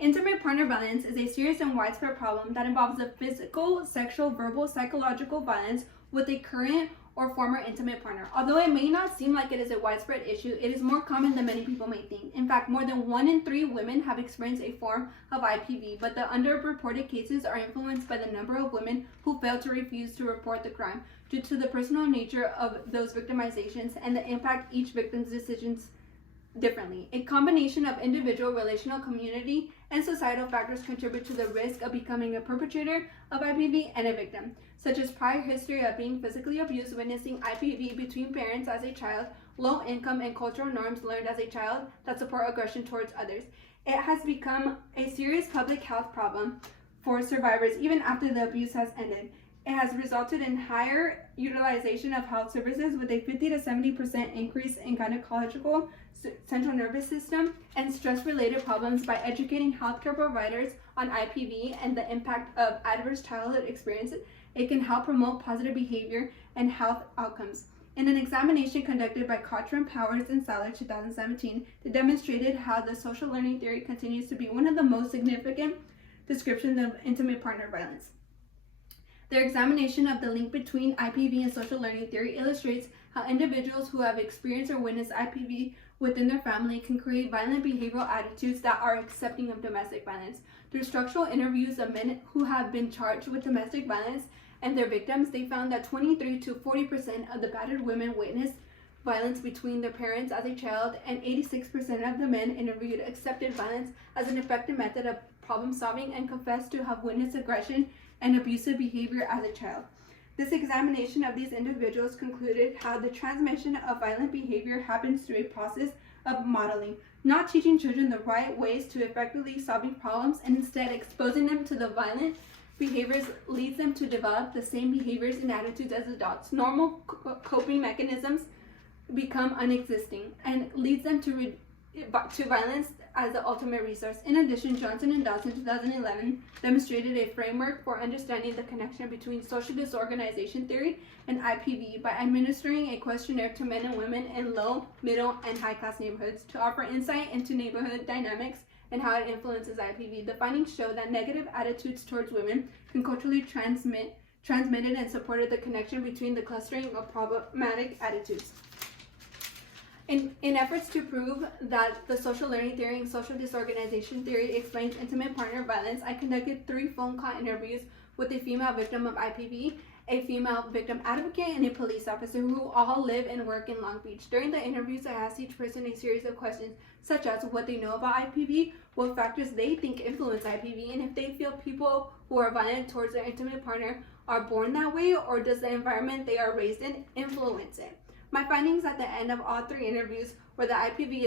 Intimate partner violence is a serious and widespread problem that involves the physical, sexual, verbal, psychological violence with a current or former intimate partner. Although it may not seem like it is a widespread issue, it is more common than many people may think. In fact, more than 1 in 3 women have experienced a form of IPV, but the underreported cases are influenced by the number of women who fail to refuse to report the crime due to the personal nature of those victimizations and the impact each victim's decisions differently. A combination of individual, relational, community, and societal factors contribute to the risk of becoming a perpetrator of IPV and a victim, such as prior history of being physically abused, witnessing IPV between parents as a child, low income, and cultural norms learned as a child that support aggression towards others. It has become a serious public health problem for survivors even after the abuse has ended. It has resulted in higher utilization of health services with a 50 to 70% increase in gynecological, central nervous system, and stress-related problems. By educating healthcare providers on IPV and the impact of adverse childhood experiences, it can help promote positive behavior and health outcomes. In an examination conducted by Cochrane, Powers, and Saller 2017, they demonstrated how the social learning theory continues to be one of the most significant descriptions of intimate partner violence. Their examination of the link between IPV and social learning theory illustrates how individuals who have experienced or witnessed IPV within their family can create violent behavioral attitudes that are accepting of domestic violence. Through structural interviews of men who have been charged with domestic violence and their victims, they found that 23 to 40% of the battered women witnessed violence between their parents as a child, and 86% of the men interviewed accepted violence as an effective method of problem solving and confessed to have witnessed aggression and abusive behavior as a child. This examination of these individuals concluded how the transmission of violent behavior happens through a process of modeling, not teaching children the right ways to effectively solving problems and instead exposing them to the violent behaviors leads them to develop the same behaviors and attitudes as adults. Normal coping mechanisms become unexisting and leads them to violence as the ultimate resource. In addition, Johnson and Dawson 2011 demonstrated a framework for understanding the connection between social disorganization theory and IPV by administering a questionnaire to men and women in low, middle, and high-class neighborhoods to offer insight into neighborhood dynamics and how it influences IPV. The findings show that negative attitudes towards women can culturally transmitted and supported the connection between the clustering of problematic attitudes. In efforts to prove that the social learning theory and social disorganization theory explains intimate partner violence, I conducted 3 phone call interviews with a female victim of IPV, a female victim advocate, and a police officer who all live and work in Long Beach. During the interviews, I asked each person a series of questions such as what they know about IPV, what factors they think influence IPV, and if they feel people who are violent towards their intimate partner are born that way, or does the environment they are raised in influence it. My findings at the end of all 3 interviews were that IPV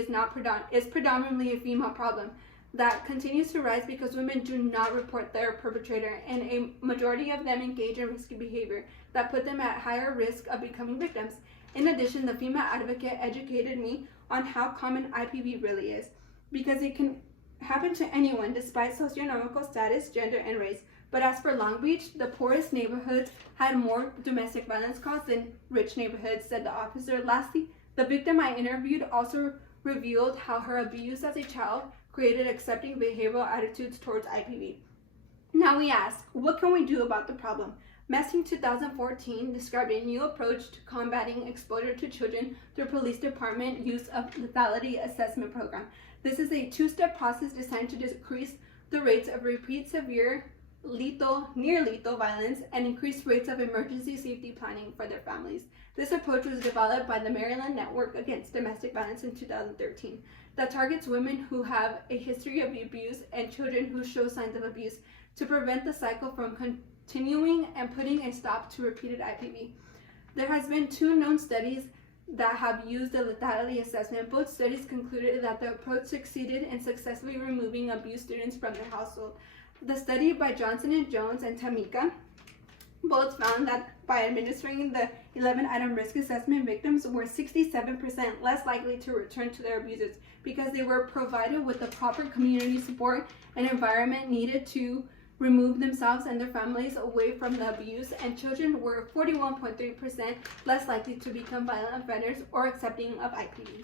is predominantly a female problem that continues to rise because women do not report their perpetrator, and a majority of them engage in risky behavior that put them at higher risk of becoming victims. In addition, the female advocate educated me on how common IPV really is, because it can happen to anyone despite socioeconomic status, gender, and race. But as for Long Beach, the poorest neighborhoods had more domestic violence calls than rich neighborhoods, said the officer. Lastly, the victim I interviewed also revealed how her abuse as a child created accepting behavioral attitudes towards IPV. Now we ask, what can we do about the problem? Messing 2014 described a new approach to combating exposure to children through police department use of lethality assessment program. This is a 2-step process designed to decrease the rates of repeat severe lethal, near lethal violence and increased rates of emergency safety planning for their families. This approach was developed by the Maryland Network Against Domestic Violence in 2013 that targets women who have a history of abuse and children who show signs of abuse to prevent the cycle from continuing and putting a stop to repeated IPV. There has been 2 known studies that have used the lethality assessment. Both studies concluded that the approach succeeded in successfully removing abused students from their household. The study by Johnson & Jones and Tamika both found that by administering the 11-item risk assessment, victims were 67% less likely to return to their abusers because they were provided with the proper community support and environment needed to remove themselves and their families away from the abuse, and children were 41.3% less likely to become violent offenders or accepting of IPV.